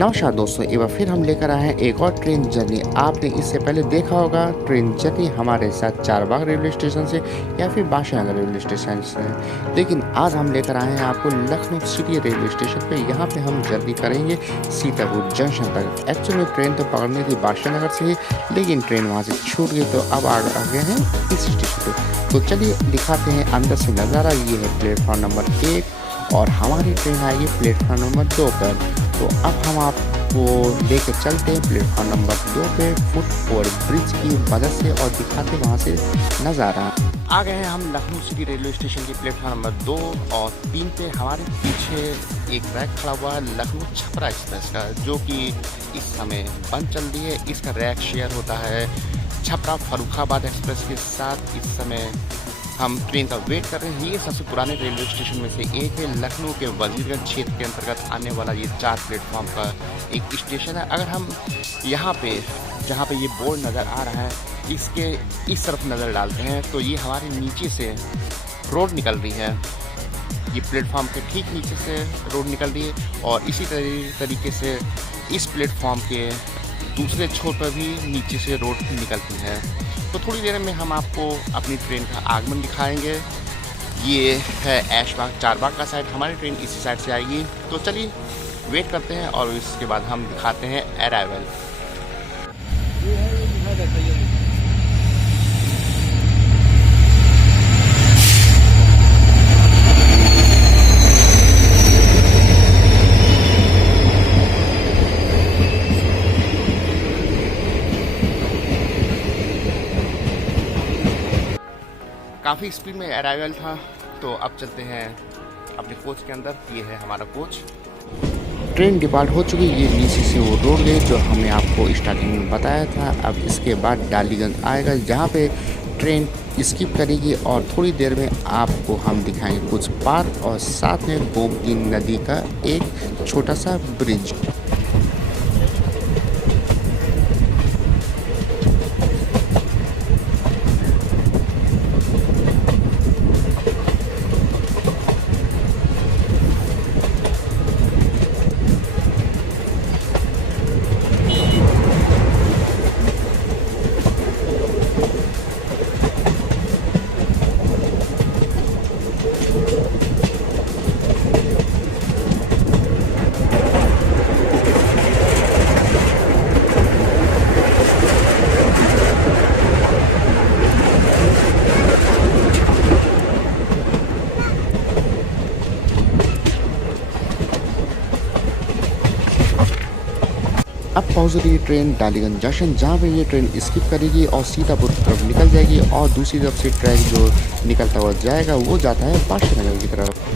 नमस्कार दोस्तों, एक बार फिर हम लेकर आए हैं एक और ट्रेन जर्नी। आपने इससे पहले देखा होगा ट्रेन जर्नी हमारे साथ चारबाग रेलवे स्टेशन से या फिर बादशाहनगर रेलवे स्टेशन से, लेकिन आज हम लेकर आए हैं आपको लखनऊ सिटी रेलवे स्टेशन पे। यहाँ पे हम जर्नी करेंगे सीतापुर जंक्शन तक। एक्चुअली ट्रेन तो पकड़नी थी बादशाहनगर से ही, लेकिन ट्रेन वहाँ से छूट गई तो अब आ गए हैं इस स्टेशन पर। तो चलिए दिखाते हैं अंदर से नज़ारा। ये है प्लेटफॉर्म नंबर 1 और हमारी ट्रेन आएगी प्लेटफॉर्म नंबर 2 पर। तो अब हम आपको लेकर चलते हैं प्लेटफॉर्म नंबर 2 पे फुट ओवर ब्रिज की मदद से और दिखाते वहाँ से नज़ारा। आ गए हैं हम लखनऊ सिटी रेलवे स्टेशन की प्लेटफॉर्म नंबर 2 और 3 पे। हमारे पीछे एक रैक खड़ा हुआ है लखनऊ छपरा एक्सप्रेस का, जो कि इस समय बंद चल रही है। इसका रैक शेयर होता है छपरा फर्रुखाबाद एक्सप्रेस के साथ। इस समय हम ट्रेन का वेट कर रहे हैं। ये सबसे पुराने रेलवे स्टेशन में से एक है। लखनऊ के वजीरगंज क्षेत्र के अंतर्गत आने वाला ये 4 प्लेटफॉर्म का एक स्टेशन है। अगर हम यहाँ पे जहाँ पे ये बोर्ड नज़र आ रहा है इसके इस तरफ नज़र डालते हैं तो ये हमारे नीचे से रोड निकल रही है। ये प्लेटफॉर्म के ठीक नीचे से रोड निकल रही है और इसी तरीके से इस प्लेटफॉर्म के दूसरे छोर पर भी नीचे से रोड निकलती है। तो थोड़ी देर में हम आपको अपनी ट्रेन का आगमन दिखाएंगे। ये है ऐशबाग चारबाग का साइड, हमारी ट्रेन इसी साइड से आएगी। तो चलिए वेट करते हैं और इसके बाद हम दिखाते हैं अराइवल। काफ़ी स्पीड में अराइवल था, तो अब चलते हैं अपने कोच के अंदर। ये है हमारा कोच। ट्रेन डिपार्ट हो चुकी है। ये नीचे से वो रोड गई जो हमने आपको स्टार्टिंग में बताया था। अब इसके बाद डालीगंज आएगा जहाँ पे ट्रेन स्किप करेगी और थोड़ी देर में आपको हम दिखाएंगे कुछ पार्क और साथ में गोमती नदी का एक छोटा सा ब्रिज। अब पहुंच रही है ट्रेन डालीगंज जंक्शन, जहाँ पे ये ट्रेन स्किप करेगी और सीतापुर की तरफ निकल जाएगी और दूसरी तरफ से ट्रैक जो निकलता हुआ जाएगा वो जाता है बादशाहनगर की तरफ।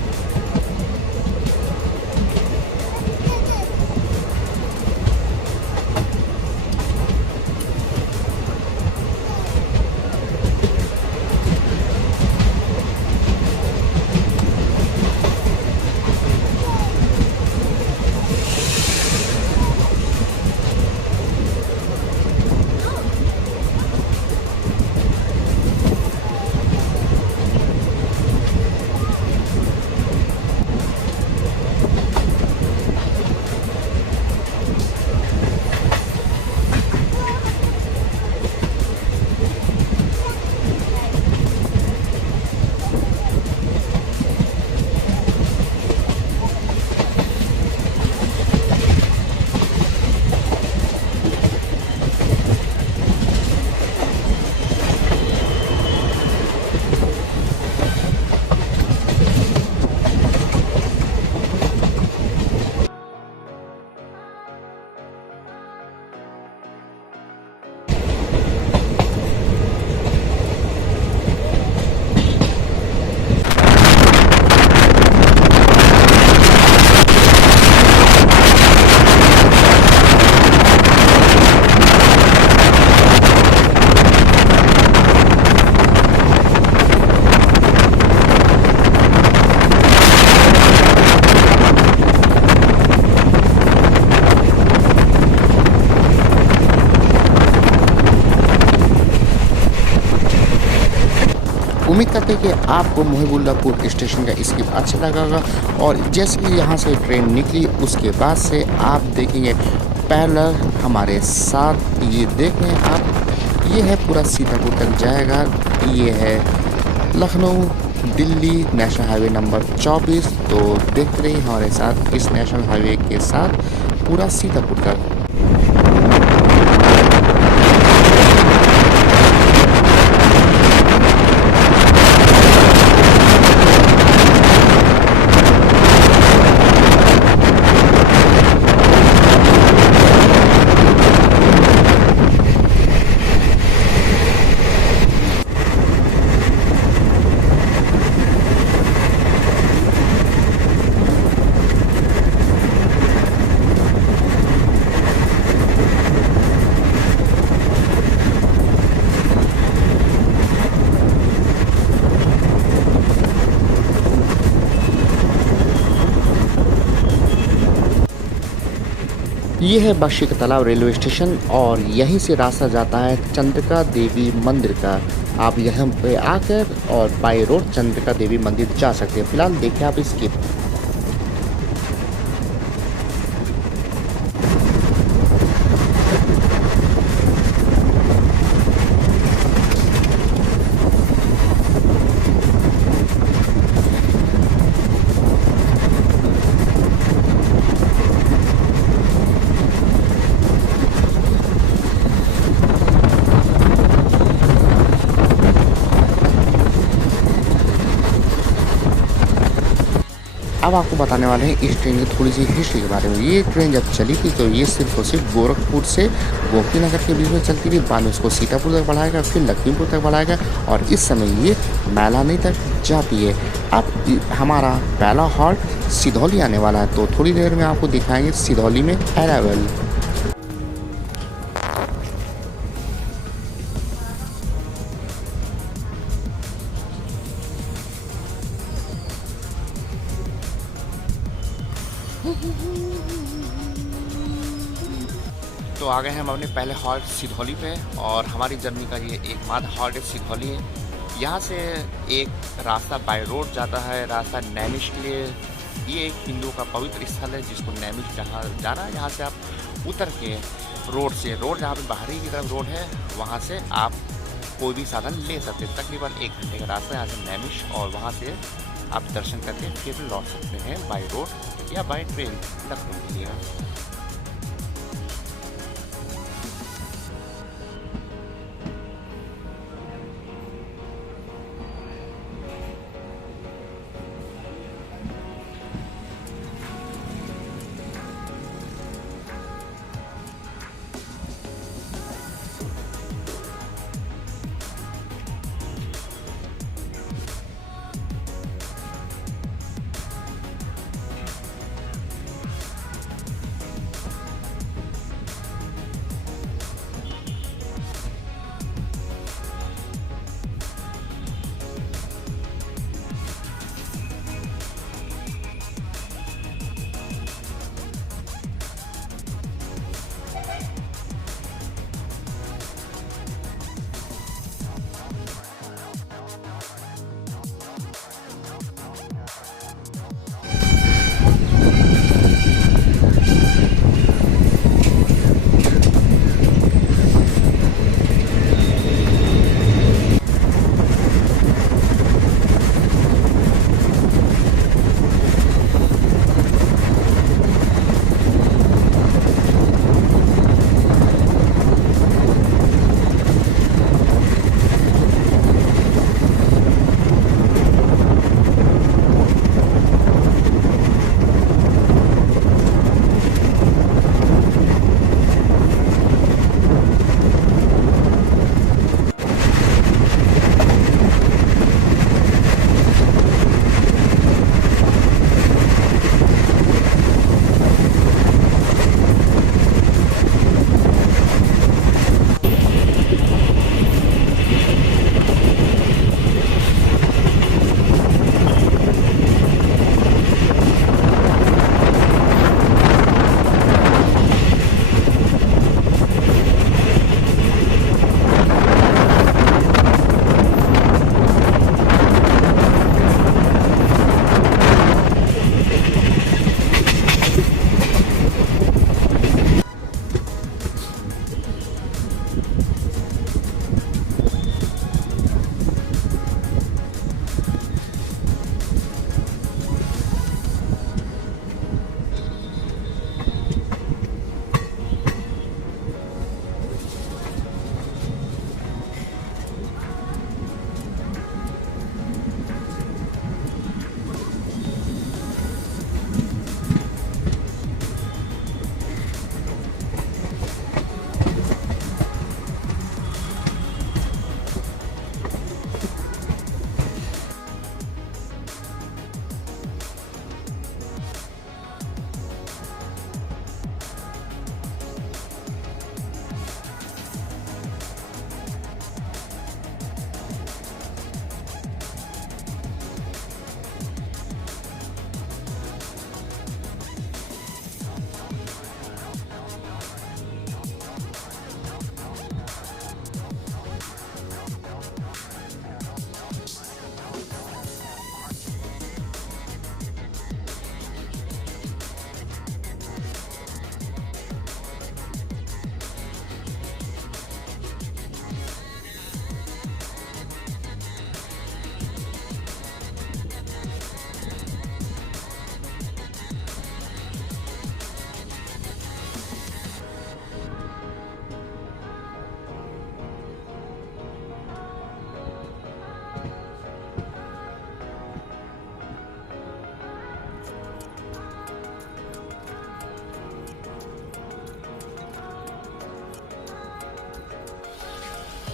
उम्मीद करते हैं कि आपको मोहिबुल्लापुर स्टेशन का स्किप अच्छा लगा होगा। और जैसे ही यहाँ से ट्रेन निकली उसके बाद से आप देखेंगे पैरेलल हमारे साथ, ये देखें आप, ये है पूरा सीतापुर तक जाएगा। ये है Lucknow Delhi national highway number 24। तो देखते रहिए हमारे साथ इस नेशनल हाईवे के साथ पूरा सीतापुर तक। ये है बख्शी का तालाब रेलवे स्टेशन और यहीं से रास्ता जाता है चंद्रिका देवी मंदिर का। आप यहाँ पे आकर और बाई रोड चंद्रिका देवी मंदिर जा सकते हैं। फिलहाल देखिए आप इसकी। अब आपको बताने वाले हैं इस ट्रेन की थोड़ी सी हिस्ट्री के बारे में। ये ट्रेन जब चली थी तो ये सिर्फ और सिर्फ गोरखपुर से गोपीनगर के बीच में चलती थी। बाद में उसको सीतापुर तक बढ़ाया गया, फिर लखीमपुर तक बढ़ाया गया और इस समय ये मैलानी तक जाती है। अब हमारा पहला हॉल्ट सिधौली आने वाला है, तो थोड़ी देर में आपको दिखाएंगे सिधौली में अराइवल। तो आ गए हैं हम अपने पहले हॉल्ट सिधौली पे और हमारी जर्नी का ये एकमात्र हॉल्ट सिधौली है। यहाँ से एक रास्ता बाय रोड जाता है, रास्ता नैमिष के लिए। ये एक हिंदुओं का पवित्र स्थल है जिसको नैमिष जहाँ जाना है। यहाँ से आप उतर के रोड जहाँ पे बाहरी की तरफ रोड है वहाँ से आप कोई भी साधन ले सकते हैं। तकरीबन 1 घंटे का रास्ता है यहाँ से नैमिष, और वहाँ से आप दर्शन करके फिर लौट सकते हैं बाई रोड या बाई ट्रेन लखनऊ के लिए।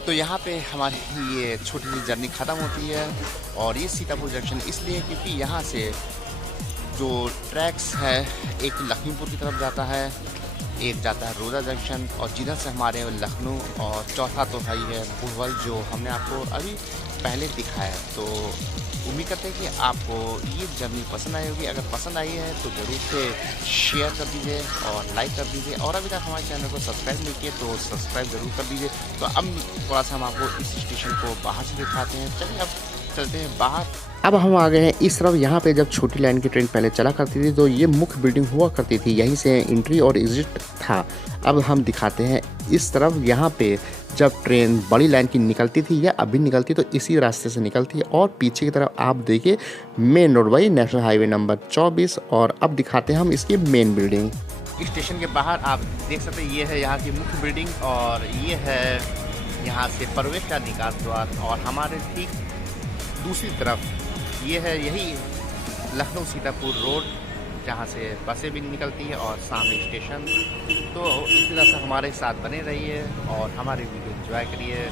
तो यहाँ पे हमारी ये छोटी सी जर्नी ख़त्म होती है। और ये सीतापुर जंक्शन इसलिए क्योंकि यहाँ से जो ट्रैक्स है एक लखीमपुर की तरफ जाता है, एक जाता है रोजा जंक्शन, और जिधर से हमारे लखनऊ, और चौथा तो भाई है बुलवल जो हमने आपको अभी पहले दिखाया। तो उम्मीद करते हैं कि आपको ये जर्नी पसंद आई होगी। अगर पसंद आई है तो ज़रूर से शेयर कर दीजिए और लाइक कर दीजिए, और अभी तक हमारे चैनल को सब्सक्राइब नहीं किए तो सब्सक्राइब ज़रूर कर दीजिए। तो अब थोड़ा सा हम आपको इस स्टेशन को बाहर से दिखाते हैं। चलिए अब चलते हैं बाहर। अब हम आ गए हैं इस तरफ। यहाँ पे जब छोटी लाइन की ट्रेन पहले चला करती थी तो ये मुख्य बिल्डिंग हुआ करती थी, यहीं से एंट्री और एग्जिट था। अब हम दिखाते हैं इस तरफ। यहाँ पे जब ट्रेन बड़ी लाइन की निकलती थी या अभी निकलती तो इसी रास्ते से निकलती है। और पीछे की तरफ आप देखिए मेन रोड वही नेशनल हाईवे नंबर 24। और अब दिखाते हैं हम इसकी मेन बिल्डिंग। स्टेशन के बाहर आप देख सकते हैं ये है यहाँ की मुख्य बिल्डिंग, और ये है यहाँ से प्रवेश का निकास द्वार। और हमारे ठीक दूसरी तरफ ये है यही लखनऊ सीतापुर रोड, जहाँ से बसें भी निकलती है और सामने स्टेशन। तो इस तरह से हमारे साथ बने रहिए और हमारे वीडियो एंजॉय करिए।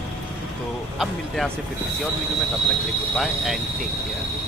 तो अब मिलते हैं आपसे फिर किसी और वीडियो में, तब तक के लिए goodbye and take care.